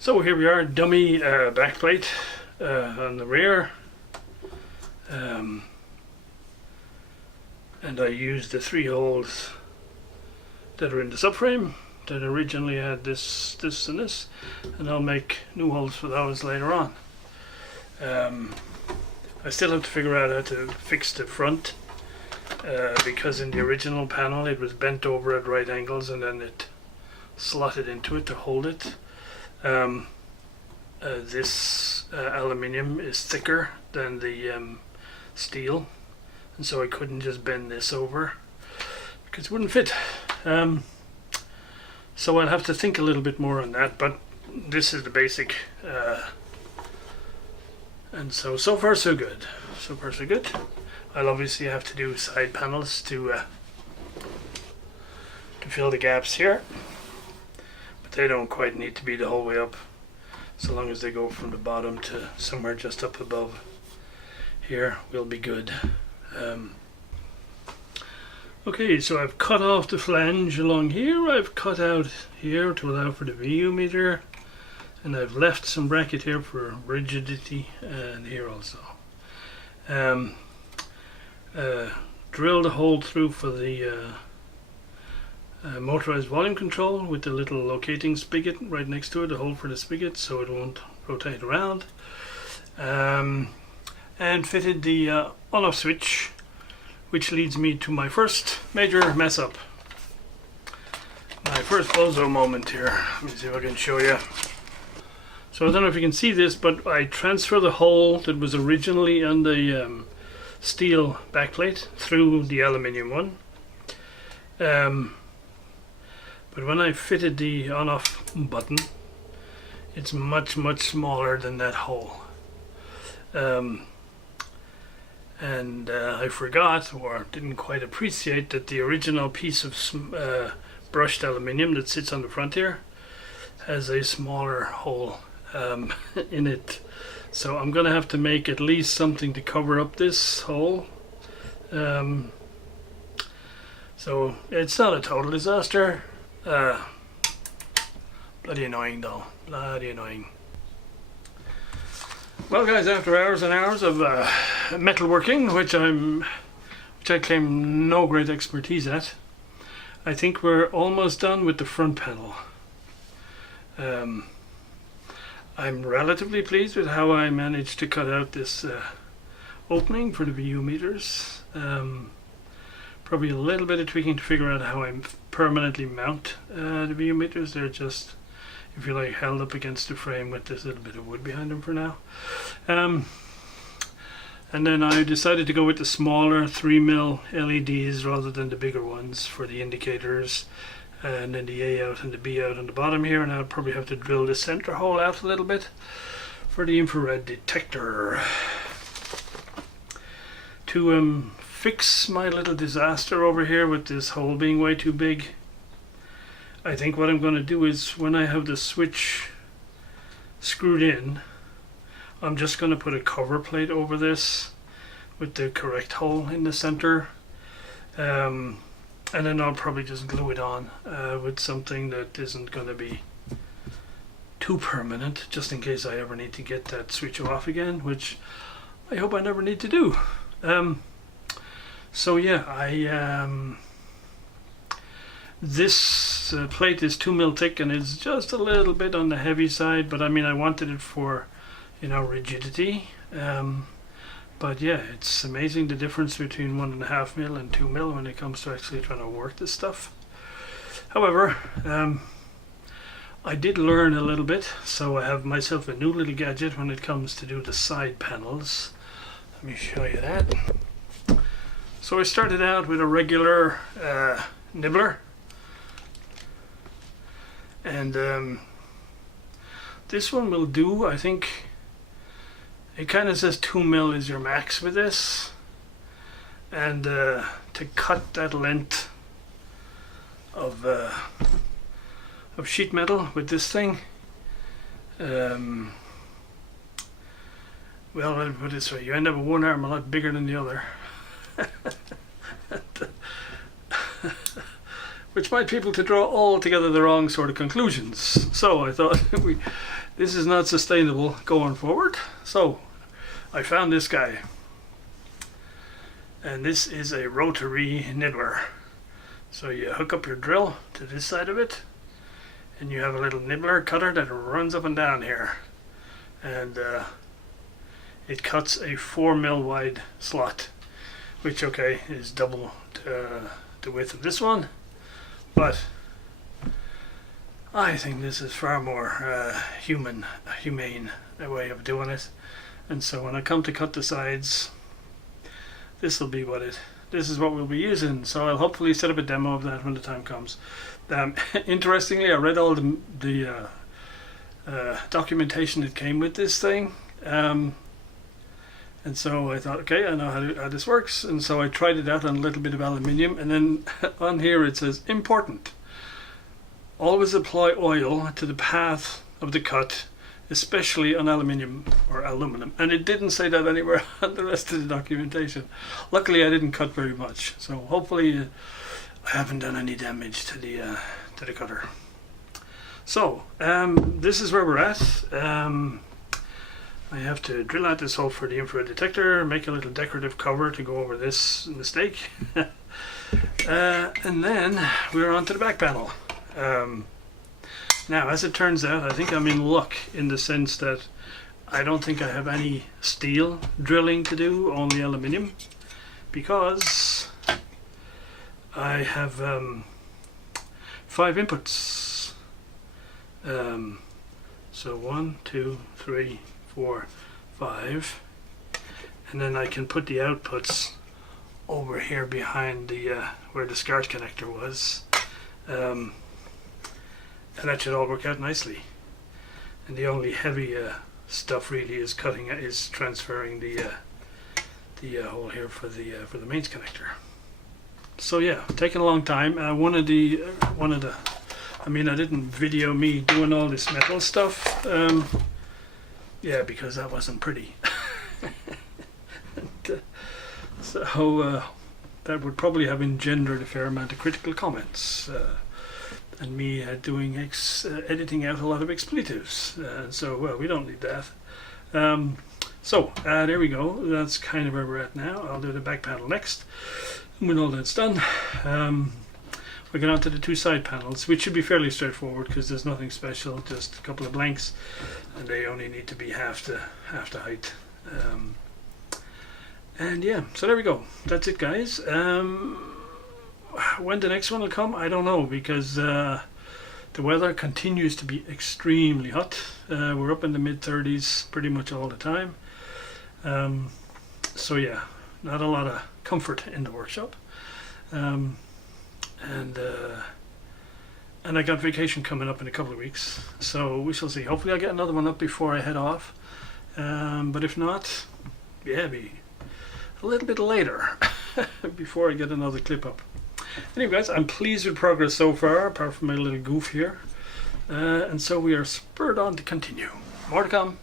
So here we are, dummy backplate on the rear, and I used the 3 holes that are in the subframe that originally had this, and this, and I'll make new holes for those later on. I still have to figure out how to fix the front because in the original panel it was bent over at right angles and then it slotted into it to hold it. This aluminium is thicker than the steel, and so I couldn't just bend this over because it wouldn't fit. So I'll have to think a little bit more on that, but this is the basic, and so far so good. So far so good. I'll obviously have to do side panels to fill the gaps here, but they don't quite need to be the whole way up, so long as they go from the bottom to somewhere just up above here, we'll be good. Okay, so I've cut off the flange along here, I've cut out here to allow for the VU meter, and I've left some bracket here for rigidity, and here also. Drilled a hole through for the motorized volume control with the little locating spigot right next to it, a hole for the spigot so it won't rotate around, and fitted the on-off switch, which leads me to my first major mess up. My first bozo moment here. Let me see if I can show you. So I don't know if you can see this, but I transfer the hole that was originally on the steel backplate through the aluminium one. But when I fitted the on-off button, it's much smaller than that hole. And I forgot or didn't quite appreciate that the original piece of brushed aluminium that sits on the front here has a smaller hole in it. So I'm gonna have to make at least something to cover up this hole. So it's not a total disaster. Bloody annoying though, bloody annoying. Well guys, after hours and hours of metalworking, which I claim no great expertise at, I think we're almost done with the front panel. I'm relatively pleased with how I managed to cut out this opening for the VU meters. Probably a little bit of tweaking to figure out how I permanently mount the VU meters. They're just, if you like, held up against the frame with this little bit of wood behind them for now. And then I decided to go with the smaller 3mm LEDs rather than the bigger ones for the indicators, and then the A out and the B out on the bottom here, and I'll probably have to drill the center hole out a little bit for the infrared detector. To fix my little disaster over here with this hole being way too big, I think what I'm going to do is, when I have the switch screwed in, I'm just going to put a cover plate over this with the correct hole in the center, and then I'll probably just glue it on with something that isn't going to be too permanent, just in case I ever need to get that switch off again, which I hope I never need to do. So yeah, this plate is 2mm thick and it's just a little bit on the heavy side, but I mean, I wanted it for, you know, rigidity. But yeah, it's amazing the difference between 1.5mm and 2mm when it comes to actually trying to work this stuff. However, I did learn a little bit, so I have myself a new little gadget when it comes to do the side panels. Let me show you that. So I started out with a regular nibbler, and this one will do. I think it kind of says 2mm is your max with this, and to cut that length of sheet metal with this thing, well, I'll put it this way, you end up with one arm a lot bigger than the other. which might people to draw altogether the wrong sort of conclusions. So I thought this is not sustainable going forward. So I found this guy, and this is a rotary nibbler. So you hook up your drill to this side of it, and you have a little nibbler cutter that runs up and down here, and it cuts a 4mm wide slot, which is double the width of this one, but I think this is far more humane way of doing it. And so when I come to cut the sides, this is what we'll be using. So I'll hopefully set up a demo of that when the time comes. Interestingly, I read all the documentation that came with this thing, and so I thought, okay, I know how this works, and so I tried it out on a little bit of aluminium, and then on here it says, important, always apply oil to the path of the cut, especially on aluminium or aluminum. And it didn't say that anywhere on the rest of the documentation. Luckily I didn't cut very much, so hopefully I haven't done any damage to the cutter. So this is where we're at. I have to drill out this hole for the infrared detector, make a little decorative cover to go over this mistake, and then we're on to the back panel. Now, as it turns out, I think I'm in luck in the sense that I don't think I have any steel drilling to do, only aluminium, because I have 5 inputs. So 1, 2, 3, 4, 5, and then I can put the outputs over here behind the where the SCART connector was, and that should all work out nicely. And the only heavy stuff really is transferring the hole here for the mains connector. So yeah, taking a long time. I mean, I didn't video me doing all this metal stuff. Yeah, because that wasn't pretty. So that would probably have engendered a fair amount of critical comments, and me doing editing out a lot of expletives. So well, we don't need that. So there we go. That's kind of where we're at now. I'll do the back panel next. And when all that's done, we're going on to the 2 side panels, which should be fairly straightforward because there's nothing special, just a couple of blanks, and they only need to be half the height. And yeah, so there we go. That's it, guys. When the next one will come, I don't know, because the weather continues to be extremely hot. We're up in the mid-30s pretty much all the time. So yeah, not a lot of comfort in the workshop. And I got vacation coming up in a couple of weeks, so we shall see. Hopefully I'll get another one up before I head off, but if not, yeah, be a little bit later before I get another clip up. Anyway, guys, I'm pleased with progress so far, apart from my little goof here, and so we are spurred on to continue. More to come.